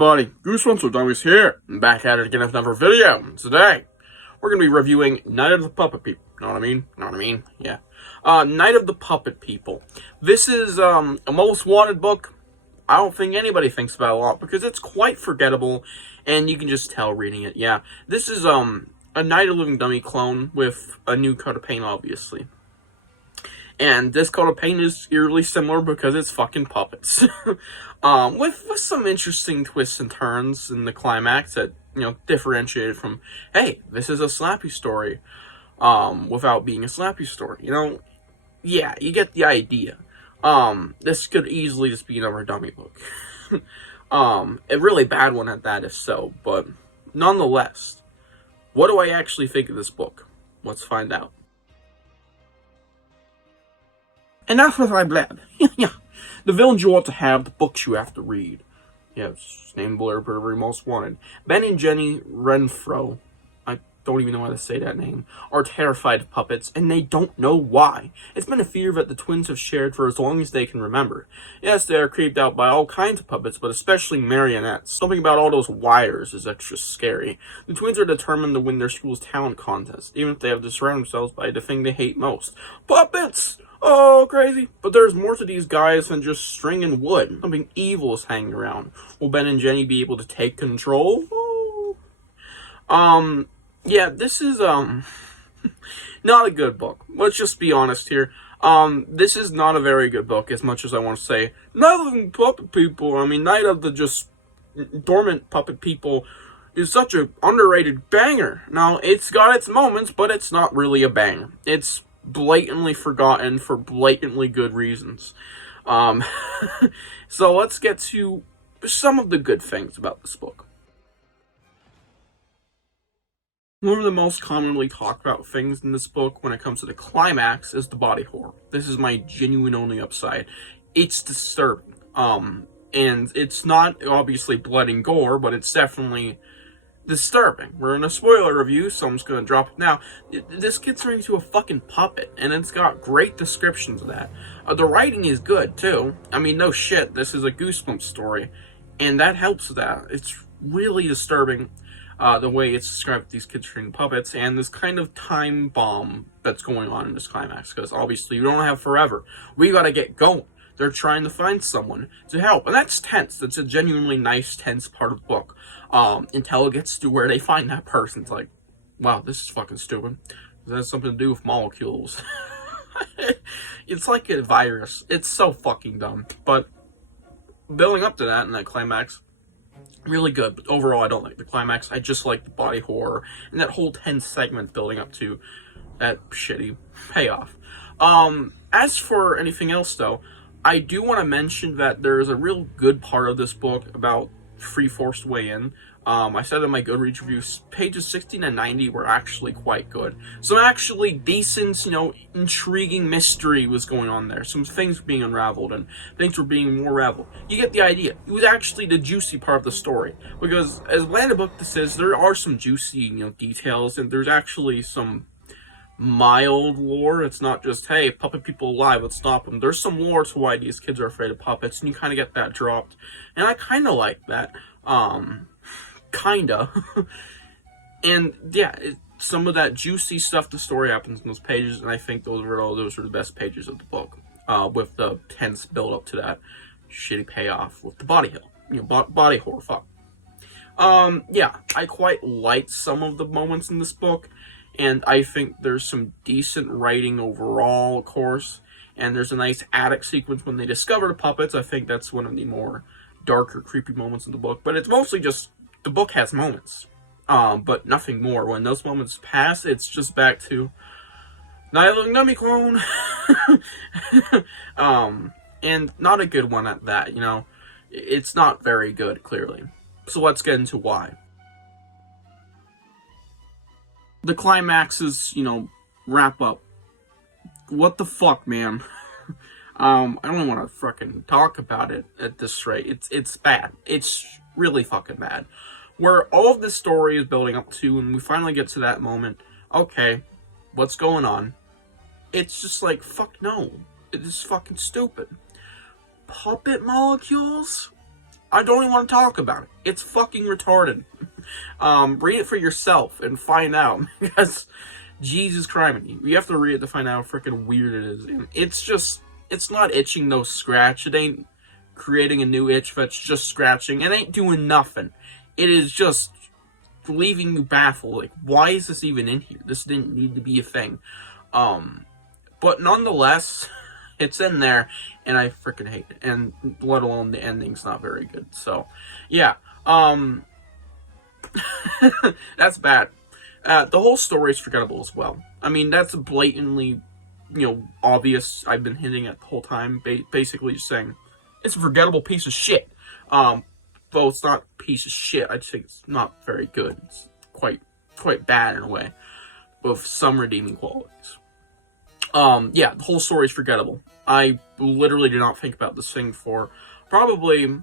everybody, Goosebumps with Dummies here. I'm back at it again with another video. Today, we're going to be reviewing Night of the Puppet People. Know what I mean? Know what I mean? Yeah. Night of the Puppet People. This is a most wanted book. I don't think anybody thinks about it a lot because it's quite forgettable, and you can just tell reading it. Yeah. This is a Night of the Living Dummy clone with a new coat of paint, obviously. And this coat of paint is eerily similar because it's fucking puppets. With some interesting twists and turns in the climax that, differentiated from, hey, this is a slappy story, without being a slappy story. Yeah, you get the idea. This could easily just be another dummy book. A really bad one at that, if so, but nonetheless, what do I actually think of this book? Let's find out. And that's what I blab. Yeah. The villains you ought to have, the books you have to read. Yes, name blurb for most wanted. Ben and Jenny Renfro, I don't even know how to say that name, are terrified of puppets, and they don't know why. It's been a fear that the twins have shared for as long as they can remember. Yes, they are creeped out by all kinds of puppets, but especially marionettes. Something about all those wires is extra scary. The twins are determined to win their school's talent contest, even if they have to surround themselves by the thing they hate most. Puppets! Oh, crazy. But there's more to these guys than just string and wood. Something evil is hanging around. Will Ben and Jenny be able to take control? Oh. Yeah, this is, not a good book. Let's just be honest here. This is not a very good book, as much as I want to say, Night of the Puppet People, Night of the just dormant puppet people is such an underrated banger. Now, it's got its moments, but it's not really a banger. It's blatantly forgotten for blatantly good reasons. So let's get to some of the good things about this book. One of the most commonly talked about things in this book when it comes to the climax is the body horror. This is my genuine only upside. It's disturbing. And it's not obviously blood and gore, but it's definitely disturbing. We're in a spoiler review, so I'm just going to drop it now. This kid's turning into a fucking puppet, and it's got great descriptions of that. The writing is good, too. No shit, this is a Goosebumps story, and that helps with that. It's really disturbing, the way it's described these kids turning puppets, and this kind of time bomb that's going on in this climax, because obviously you don't have forever. We gotta get going. They're trying to find someone to help. And that's tense. That's a genuinely nice, tense part of the book. Until it gets to where they find that person. It's like, wow, this is fucking stupid. It has something to do with molecules. It's like a virus. It's so fucking dumb. But building up to that in that climax, really good. But overall, I don't like the climax. I just like the body horror. And that whole tense segment building up to that shitty payoff. As for anything else, though, I do want to mention that there is a real good part of this book about free forced way in. I said in my Goodreads reviews, pages 16 and 90 were actually quite good. Some actually decent, intriguing mystery was going on there. Some things were being unraveled and things were being more raveled. You get the idea. It was actually the juicy part of the story. Because as bland a book this is, there are some juicy, details, and there's actually some mild lore. It's not just, hey, puppet people alive, let's stop them. There's some lore to why these kids are afraid of puppets, and you kind of get that dropped. And I kind of like that. Kinda. And, yeah, some of that juicy stuff, the story happens in those pages, and I think those are the best pages of the book. With the tense build-up to that shitty payoff with the body horror, fuck. Yeah, I quite liked some of the moments in this book. And I think there's some decent writing overall, of course. And there's a nice attic sequence when they discover the puppets. I think that's one of the more darker, creepy moments in the book. But it's mostly just, the book has moments. But nothing more. When those moments pass, it's just back to Night of the Dummy clone. And not a good one at that, It's not very good, clearly. So let's get into why. The climaxes, wrap up. What the fuck, man? I don't want to fucking talk about it at this rate. It's bad. It's really fucking bad. Where all of this story is building up to, and we finally get to that moment. Okay, what's going on? It's just like, fuck no. It is fucking stupid. Puppet molecules? I don't even want to talk about it. It's fucking retarded. Read it for yourself and find out, because Jesus Christ, you have to read it to find out how freaking weird it is. And it's not itching no scratch. It ain't creating a new itch that's just scratching. It ain't doing nothing. It is just leaving you baffled. Like, why is this even in here? This didn't need to be a thing. But nonetheless, it's in there, and I freaking hate it. And let alone the ending's not very good. So, yeah. That's bad. The whole story is forgettable as well. I mean, that's blatantly, obvious. I've been hinting at the whole time. Basically just saying, it's a forgettable piece of shit. Though it's not a piece of shit, I just think it's not very good. It's quite bad in a way, with some redeeming qualities. Yeah, the whole story is forgettable. I literally did not think about this thing for probably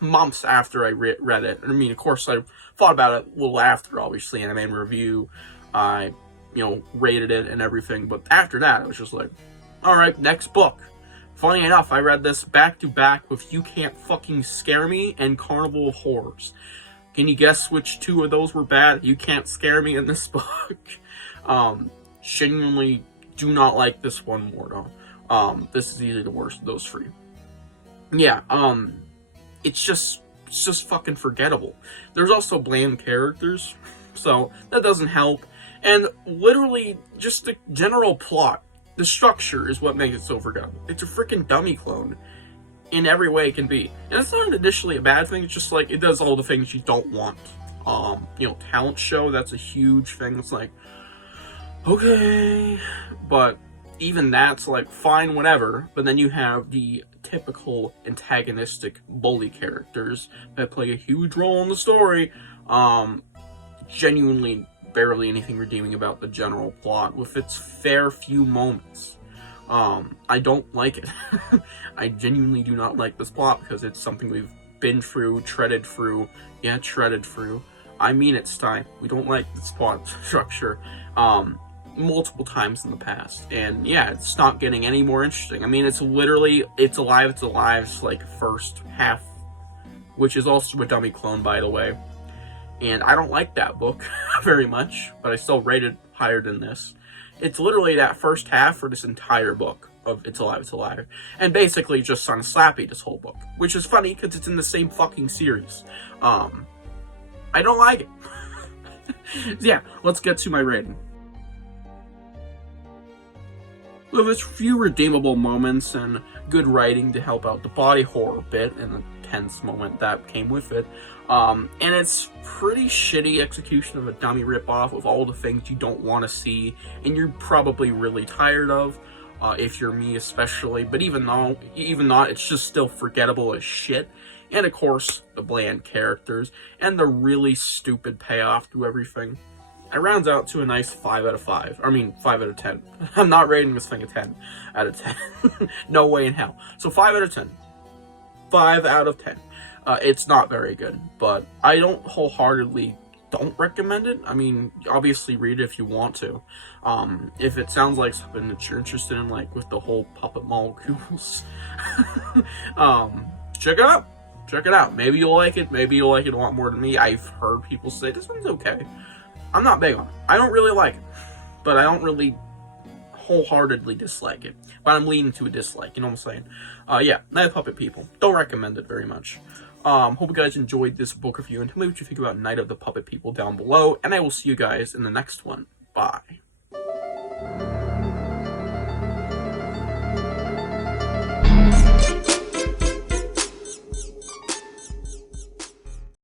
months after I read it. I mean, of course, I thought about it a little after, obviously, and I made a review. I, rated it and everything. But after that, I was just like, alright, next book. Funny enough, I read this back to back with You Can't Fucking Scare Me and Carnival of Horrors. Can you guess which two of those were bad? You Can't Scare Me in this book. Genuinely do not like this one more, though. This is easily the worst of those three. Yeah, it's just fucking forgettable. There's also bland characters, so that doesn't help. And literally, just the general plot, the structure is what makes it so forgettable. It's a freaking dummy clone in every way it can be. And it's not initially a bad thing, it's just like, it does all the things you don't want. Talent show, that's a huge thing. It's like, okay, but even that's like, fine, whatever. But then you have the typical antagonistic bully characters that play a huge role in the story. Genuinely barely anything redeeming about the general plot, with its fair few moments. I don't like it. I genuinely do not like this plot, because it's something we've been through, treaded through. Yeah, treaded through. I mean it, Stine. We don't like this plot structure. Multiple times in the past, and yeah, it's not getting any more interesting. I mean, it's literally It's Alive's like first half, which is also a dummy clone, by the way, and I don't like that book very much, but I still rate it higher than this. It's literally that first half for this entire book of It's Alive, and basically just sung Slappy this whole book, which is funny because it's in the same fucking series. I don't like it. Yeah, let's get to my rating. With its few redeemable moments and good writing to help out the body horror bit and the tense moment that came with it, and its pretty shitty execution of a dummy ripoff with all the things you don't want to see and you're probably really tired of, if you're me especially, but even not, it's just still forgettable as shit. And of course, the bland characters and the really stupid payoff to everything. It rounds out to a nice 5 out of 5. I mean, 5 out of 10. I'm not rating this thing a 10 out of 10. No way in hell. So 5 out of 10. 5 out of 10. It's not very good, but I don't wholeheartedly don't recommend it. I mean, obviously read it if you want to. If it sounds like something that you're interested in, like with the whole puppet molecules, check it out. Check it out. Maybe you'll like it. Maybe you'll like it a lot more than me. I've heard people say this one's okay. I'm not big on it. I don't really like it, but I don't really wholeheartedly dislike it. But I'm leaning to a dislike, you know what I'm saying? Yeah, Night of Puppet People. Don't recommend it very much. Hope you guys enjoyed this book review, and tell me what you think about Night of the Puppet People down below, and I will see you guys in the next one. Bye.